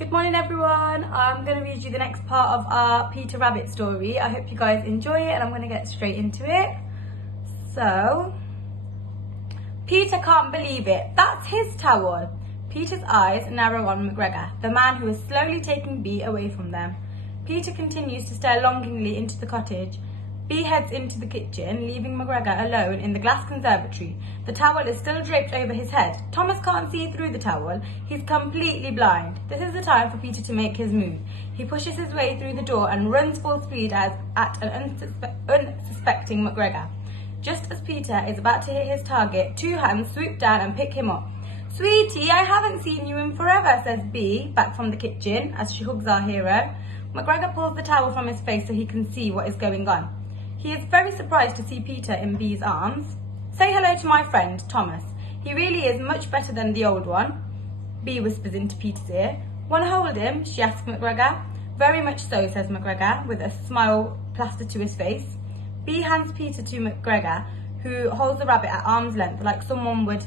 Good morning everyone. I'm going to read you the next part of our Peter Rabbit story. I hope you guys enjoy it and I'm going to get straight into it. So, Peter can't believe it. That's his towel. Peter's eyes narrow on McGregor, the man who is slowly taking Bee away from them. Peter continues to stare longingly into the cottage. Bee heads into the kitchen, leaving McGregor alone in the glass conservatory. The towel is still draped over his head. Thomas can't see through the towel. He's completely blind. This is the time for Peter to make his move. He pushes his way through the door and runs full speed at an unsuspecting McGregor. Just as Peter is about to hit his target, two hands swoop down and pick him up. "Sweetie, I haven't seen you in forever," says Bee, back from the kitchen, as she hugs our hero. McGregor pulls the towel from his face so he can see what is going on. He is very surprised to see Peter in Bee's arms. "Say hello to my friend, Thomas. He really is much better than the old one," Bee whispers into Peter's ear. "Want to hold him?" she asks McGregor. "Very much so," says McGregor, with a smile plastered to his face. Bee hands Peter to McGregor, who holds the rabbit at arm's length like someone would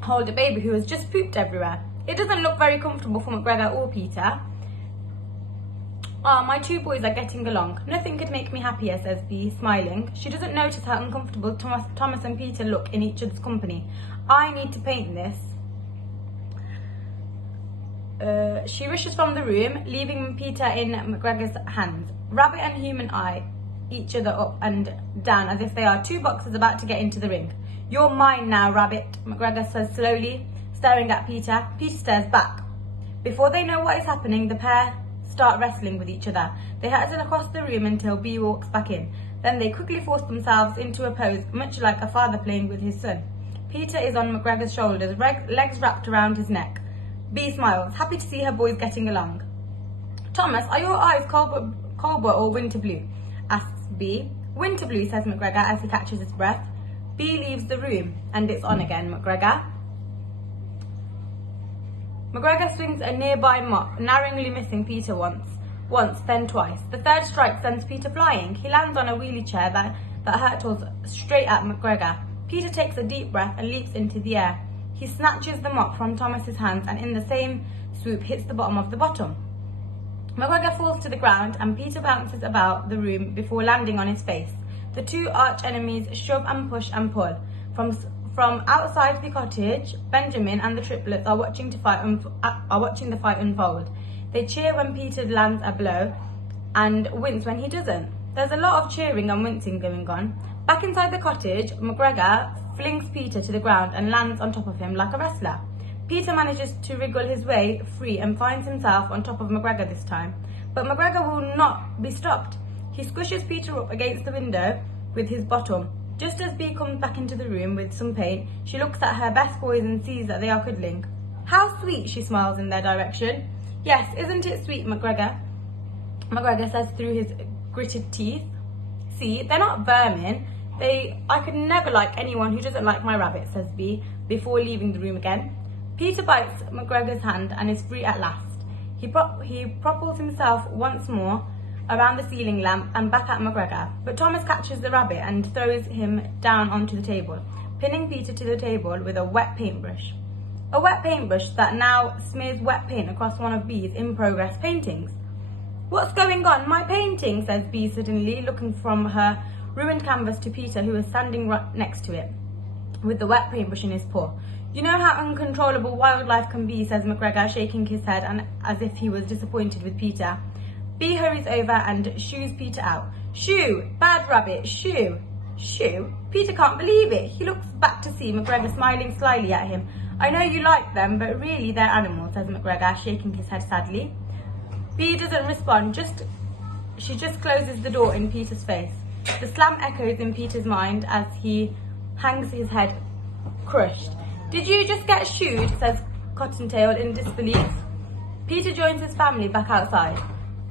hold a baby who has just pooped everywhere. It doesn't look very comfortable for McGregor or Peter. "Ah, my two boys are getting along. Nothing could make me happier," says Bee, smiling. She doesn't notice how uncomfortable Thomas and Peter look in each other's company. "I need to paint this." She rushes from the room, leaving Peter in McGregor's hands. Rabbit and human eye each other up and down as if they are two boxers about to get into the ring. "You're mine now, Rabbit," McGregor says slowly, staring at Peter. Peter stares back. Before they know what is happening, the pair start wrestling with each other. They hurtle across the room until Bee walks back in. Then they quickly force themselves into a pose, much like a father playing with his son. Peter is on McGregor's shoulders, legs wrapped around his neck. Bee smiles, happy to see her boys getting along. "Thomas, are your eyes cobra or winter blue?" asks Bee. "Winter blue," says McGregor as he catches his breath. Bee leaves the room, and it's on again, McGregor. McGregor swings a nearby mop, narrowly missing Peter once, then twice. The third strike sends Peter flying. He lands on a wheelie chair that hurtles straight at McGregor. Peter takes a deep breath and leaps into the air. He snatches the mop from Thomas's hands and in the same swoop hits the bottom of the bottle. McGregor falls to the ground and Peter bounces about the room before landing on his face. The two arch enemies shove and push and pull. From outside the cottage, Benjamin and the triplets are watching the fight unfold. They cheer when Peter lands a blow and wince when he doesn't. There's a lot of cheering and wincing going on. Back inside the cottage, McGregor flings Peter to the ground and lands on top of him like a wrestler. Peter manages to wriggle his way free and finds himself on top of McGregor this time. But McGregor will not be stopped. He squishes Peter up against the window with his bottom. Just as Bee comes back into the room with some paint, she looks at her best boys and sees that they are cuddling. "How sweet," she smiles in their direction. "Yes, isn't it sweet, McGregor?" McGregor says through his gritted teeth. "See, they're not vermin. I could never like anyone who doesn't like my rabbit," says Bee, before leaving the room again. Peter bites McGregor's hand and is free at last. He propels himself once more around the ceiling lamp and back at McGregor, but Thomas catches the rabbit and throws him down onto the table, pinning Peter to the table with a wet paintbrush. A wet paintbrush that now smears wet paint across one of Bee's in-progress paintings. "What's going on? My painting," says Bee suddenly, looking from her ruined canvas to Peter, who is standing right next to it, with the wet paintbrush in his paw. "You know how uncontrollable wildlife can be," says McGregor, shaking his head and as if he was disappointed with Peter. Bee hurries over and shoos Peter out. "Shoo! Bad rabbit! Shoo!" "Shoo?" Peter can't believe it. He looks back to see McGregor smiling slyly at him. "I know you like them, but really they're animals," says McGregor, shaking his head sadly. Bee doesn't respond. She just closes the door in Peter's face. The slam echoes in Peter's mind as he hangs his head crushed. "Did you just get shooed?" says Cottontail in disbelief. Peter joins his family back outside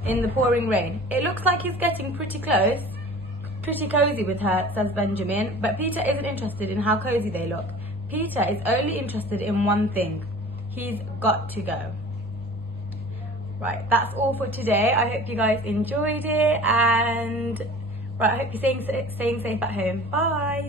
in the pouring rain. "It looks like he's getting pretty cozy with her," says Benjamin, but Peter isn't interested in how cozy they look. Peter is only interested in one thing. He's got to go. Right, that's all for today. I hope you guys enjoyed it and I hope you're staying safe at home. Bye.